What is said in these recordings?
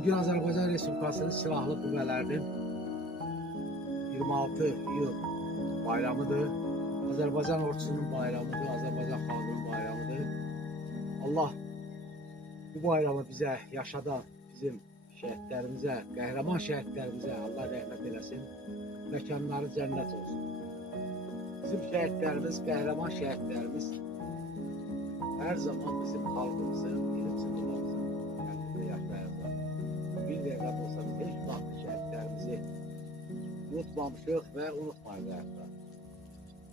Bugün Azərbaycan Respublikasının Silahlı Qüvvələrinin 26 iyul bayramıdır. Azərbaycan ordusunun bayramıdır, Azərbaycan xalqının bayramıdır. Allah bu bayramı bizə yaşadan bizim şəhidlərimizə, qəhrəman şəhidlərimizə Allah rəhmət eləsin, məkanları cənnət olsun. Bizim şəhidlərimiz, qəhrəman şəhidlərimiz hər zaman bizim xalqımızın, ilimsin duramızın kəndində yaşayacaq. Bir dəqiqə olsa biz heç vaxt şəhidlərimizi unutmamışıq və unutmayacaq.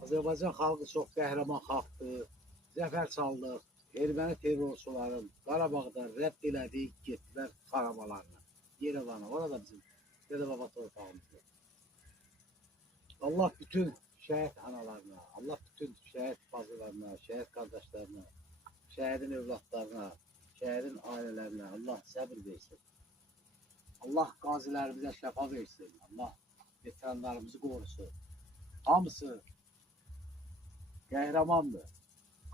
Azərbaycan xalqı çox qəhrəman xalqdır, zəfər çaldıq. Erməni terrorçuların Qarabağda rədd elədiyi getdilər xaramalarına, Yerevana, orada bizim Dədə-Baba torpağımızdır. Allah bütün şəhid analarına, Allah bütün şəhid bacılarına, şəhid qardaşlarına, şəhidin övladlarına, şəhidin ailələrinə Allah səbir versin. Allah qazilərimizə şəfa versin. Allah veteranlarımızı qorusun. Hamısı qəhrəmandır.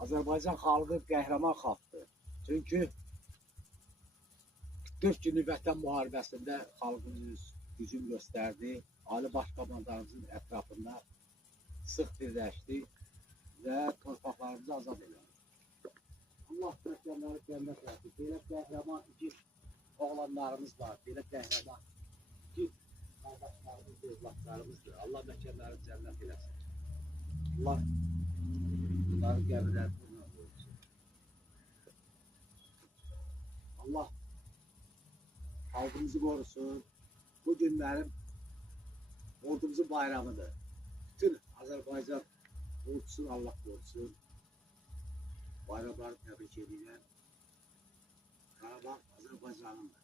Azərbaycan xalqı qəhrəman xalqdır. Çünki 44 günlük vətən müharibəsində xalqımız gücün göstərdi. Ali Başkomandanımızın ətrafında sıx birləşdi və torpaqlarımızı azad elədi. Allah məkanları cənnət eləsin. Belə qəhrəman igid oğlanlarımız var. Belə qəhrəman igid qardaşlarımız, övladlarımızdır. Allah məkanları cənnət eləsin. Allah bunların qəbirlərini bundan qoysun. Allah xalqımızı qorusun. Bu gün mənim ordumuzun bayramıdır. Bütün Azərbaycan ordusunu Allah qorusun. Bayramları təbrik edirəm. Qarabağ Azərbaycanımdır.